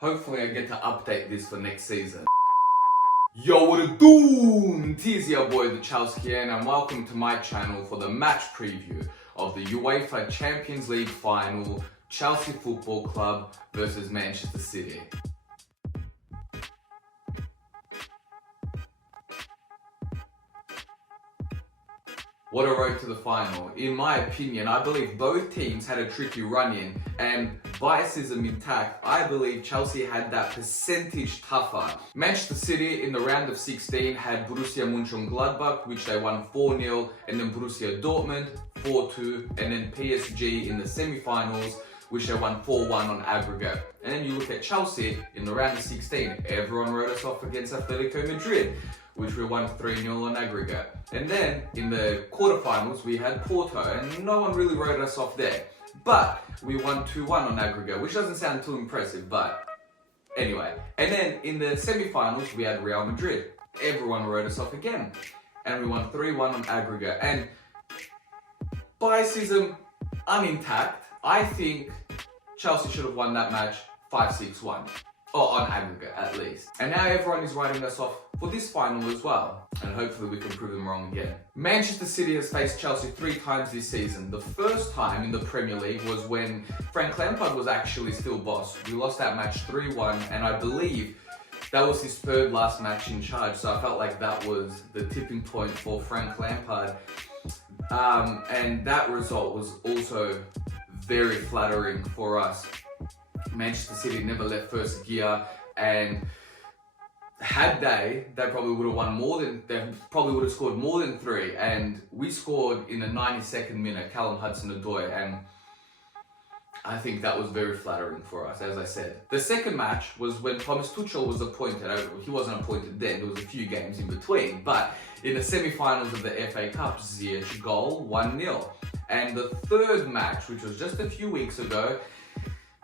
Hopefully I get to update this for next season. Yo, what it do? Tis your boy, the Chelskian, and welcome to my channel for the match preview of the Uefa Champions League final, Chelsea Football Club versus Manchester City. What a road to the final. In my opinion, I believe both teams had a tricky run-in, and biasism intact, I believe Chelsea had that percentage tougher. Manchester City in the round of 16 had Borussia Mönchengladbach, which they won 4-0, and then Borussia Dortmund 4-2, and then PSG in the semi-finals, which they won 4-1 on aggregate. And then you look at Chelsea in the round of 16, everyone wrote us off against Atletico Madrid, which we won 3-0 on aggregate. And then in the quarterfinals, we had Porto, and no one really wrote us off there. But we won 2-1 on aggregate, which doesn't sound too impressive, but anyway. And then in the semi-finals, we had Real Madrid. Everyone wrote us off again, and we won 3-1 on aggregate. And biasism unintact, I think Chelsea should have won that match 5-6-1. Or on aggregate, at least. And now everyone is writing us off for this final as well. And hopefully we can prove them wrong again. Manchester City has faced Chelsea 3 times this season. The first time in the Premier League was when Frank Lampard was actually still boss. We lost that match 3-1, and I believe that was his 3rd last match in charge. So I felt like that was the tipping point for Frank Lampard. And that result was also very flattering for us. Manchester City never left first gear, and had they probably would have won more than, they probably would have scored more than 3, and we scored in the 92nd minute, Callum Hudson-Odoi, and I think that was very flattering for us, as I said. The second match was when Thomas Tuchel was appointed. He wasn't appointed then, there was a few games in between, but in the semi-finals of the FA Cup, Ziyech goal, 1-0. And the third match, which was just a few weeks ago,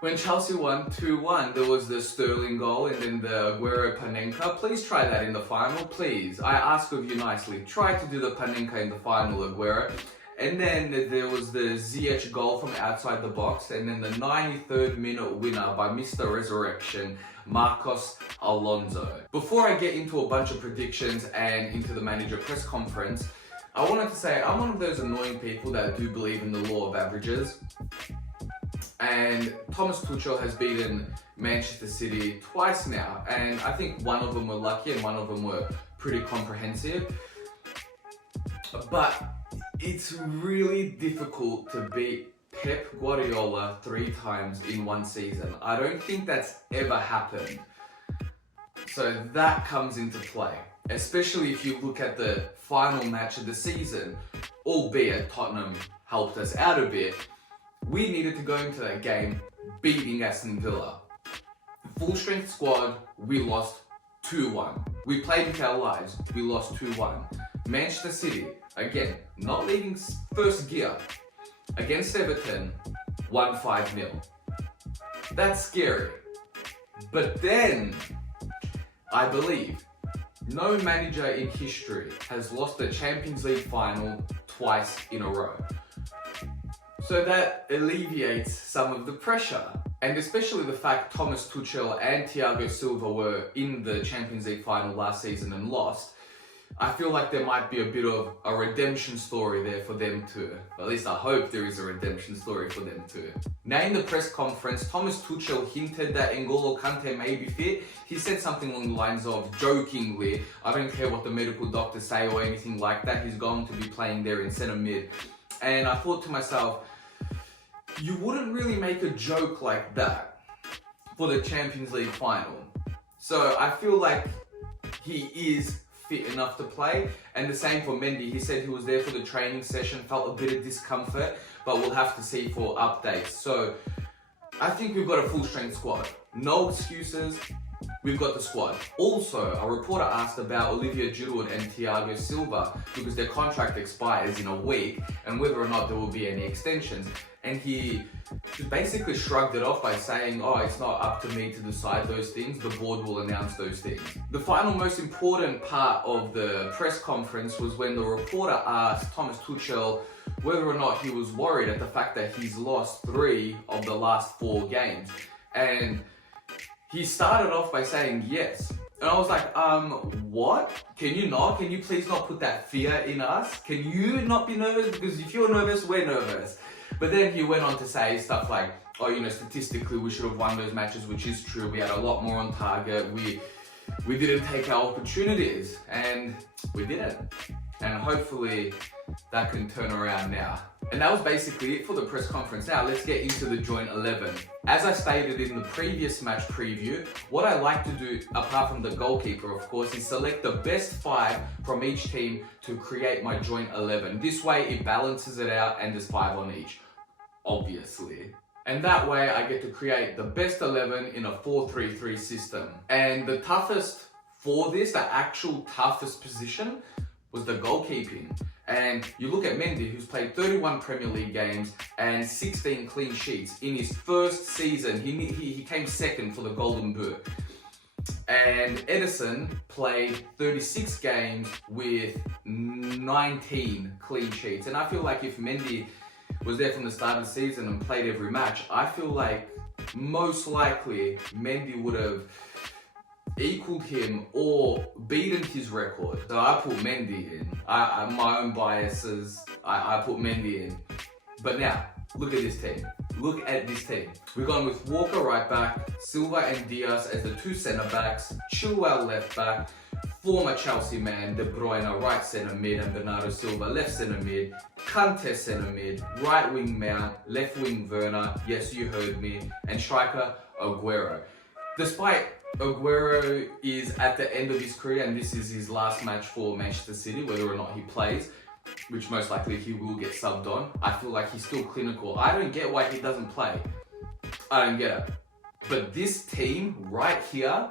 when Chelsea won 2-1, there was the Sterling goal and then the Aguero Panenka. Please try that in the final, please. I ask of you nicely. Try to do the Panenka in the final, Aguero. And then there was the Ziyech goal from outside the box, and then the 93rd minute winner by Mr. Resurrection, Marcos Alonso. Before I get into a bunch of predictions and into the manager press conference, I wanted to say I'm one of those annoying people that do believe in the law of averages. And Thomas Tuchel has beaten Manchester City twice now, and I think one of them were lucky and one of them were pretty comprehensive. But it's really difficult to beat Pep Guardiola 3 times in one season. I don't think that's ever happened. So that comes into play, especially if you look at the final match of the season, albeit Tottenham helped us out a bit. We needed to go into that game beating Aston Villa. Full strength squad, we lost 2-1. We played with our lives, we lost 2-1. Manchester City, again, not leaving first gear, against Everton, won 5-0. That's scary. But then, I believe, no manager in history has lost the Champions League final twice in a row. So that alleviates some of the pressure, and especially the fact Thomas Tuchel and Thiago Silva were in the Champions League final last season and lost. I feel like there might be a bit of a redemption story there for them too. At least I hope there is a redemption story for them too. Now in the press conference, Thomas Tuchel hinted that N'Golo Kante may be fit. He said something along the lines of, jokingly, I don't care what the medical doctors say or anything like that, he's going to be playing there in centre mid. And I thought to myself, you wouldn't really make a joke like that for the Champions League final. So I feel like he is fit enough to play, and the same for Mendy. He said he was there for the training session, felt a bit of discomfort, but we'll have to see for updates. So I think we've got a full strength squad. No excuses, we've got the squad. Also, a reporter asked about Olivier Giroud and Thiago Silva because their contract expires in a week and whether or not there will be any extensions. And he just basically shrugged it off by saying, oh, it's not up to me to decide those things, the board will announce those things. The final most important part of the press conference was when the reporter asked Thomas Tuchel whether or not he was worried at the fact that he's lost 3 of the last 4 games. And he started off by saying yes. And I was like, what? Can you not? Can you please not put that fear in us? Can you not be nervous? Because if you're nervous, we're nervous. But then he went on to say stuff like, oh, you know, statistically we should have won those matches, which is true. We had a lot more on target. We didn't take our opportunities, and we didn't. And hopefully that can turn around now. And that was basically it for the press conference. Now let's get into the joint 11. As I stated in the previous match preview, what I like to do, apart from the goalkeeper of course, is select the best 5 from each team to create my joint 11. This way it balances it out and there's 5 on each, obviously. And that way I get to create the best 11 in a 4-3-3 system. And the toughest for this, the actual toughest position, was the goalkeeping. And you look at Mendy, who's played 31 Premier League games and 16 clean sheets. In his first season, he came second for the Golden Boot. And Edison played 36 games with 19 clean sheets. And I feel like if Mendy was there from the start of the season and played every match, I feel like most likely Mendy would have equaled him or beaten his record. So I put Mendy in. My own biases, I put Mendy in. But now, look at this team. Look at this team. We've gone with Walker right back, Silva and Diaz as the 2 centre backs, Chilwell left back, former Chelsea man De Bruyne right centre mid, and Bernardo Silva left centre mid, Kante centre mid, right wing Mount, left wing Werner, yes you heard me, and striker Aguero. Despite Aguero is at the end of his career and this is his last match for Manchester City, whether or not he plays, which most likely he will get subbed on, I feel like he's still clinical. I don't get why he doesn't play. I don't get it. But this team right here,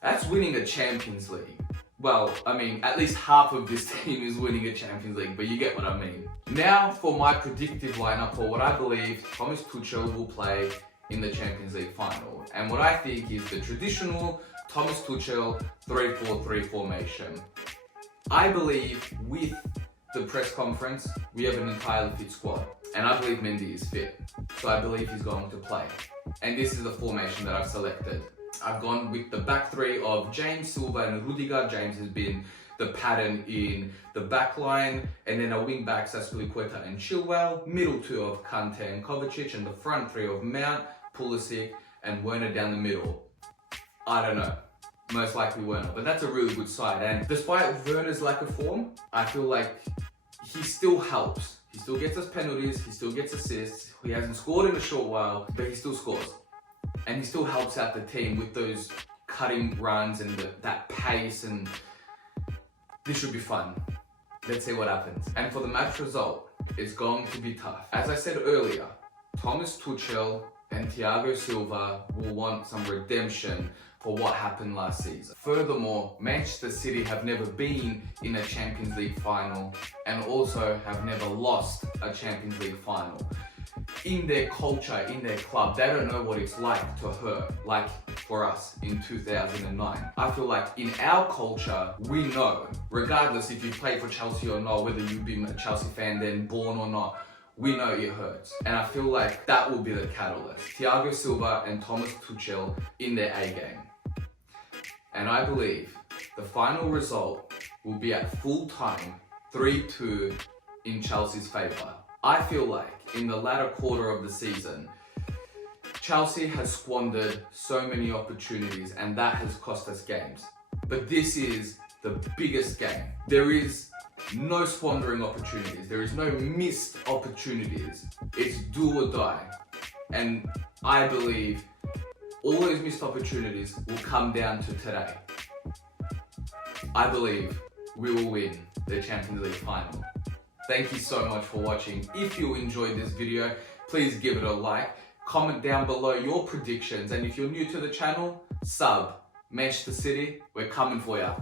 that's winning a Champions League. Well, I mean, at least half of this team is winning a Champions League, but you get what I mean. Now for my predictive lineup, or what I believe Thomas Tuchel will play in the Champions League final. And what I think is the traditional Thomas Tuchel 3-4-3 formation. I believe with the press conference, we have an entirely fit squad. And I believe Mendy is fit. So I believe he's going to play. And this is the formation that I've selected. I've gone with the back 3 of James, Silva and Rudiger. James has been the pattern in the back line, and then a wing backs Azpilicueta and Chilwell, middle 2 of Kante and Kovacic, and the front 3 of Mount, Pulisic and Werner down the middle. I don't know, most likely Werner, but that's a really good side. And despite Werner's lack of form, I feel like he still helps. He still gets us penalties, he still gets assists, he hasn't scored in a short while, but he still scores. And he still helps out the team with those cutting runs and that pace, and this should be fun. Let's see what happens. And for the match result, it's going to be tough. As I said earlier, Thomas Tuchel and Thiago Silva will want some redemption for what happened last season. Furthermore, Manchester City have never been in a Champions League final and also have never lost a Champions League final. In their culture, in their club, they don't know what it's like to hurt, like for us in 2009. I feel like in our culture, we know, regardless if you play for Chelsea or not, whether you've been a Chelsea fan then born or not, we know it hurts. And I feel like that will be the catalyst. Thiago Silva and Thomas Tuchel in their A game. And I believe the final result will be at full time, 3-2 in Chelsea's favour. I feel like in the latter quarter of the season, Chelsea has squandered so many opportunities and that has cost us games. But this is the biggest game. There is no squandering opportunities. There is no missed opportunities. It's do or die. And I believe all those missed opportunities will come down to today. I believe we will win the Champions League final. Thank you so much for watching. If you enjoyed this video, please give it a like. Comment down below your predictions. And if you're new to the channel, sub. Manchester City, we're coming for you.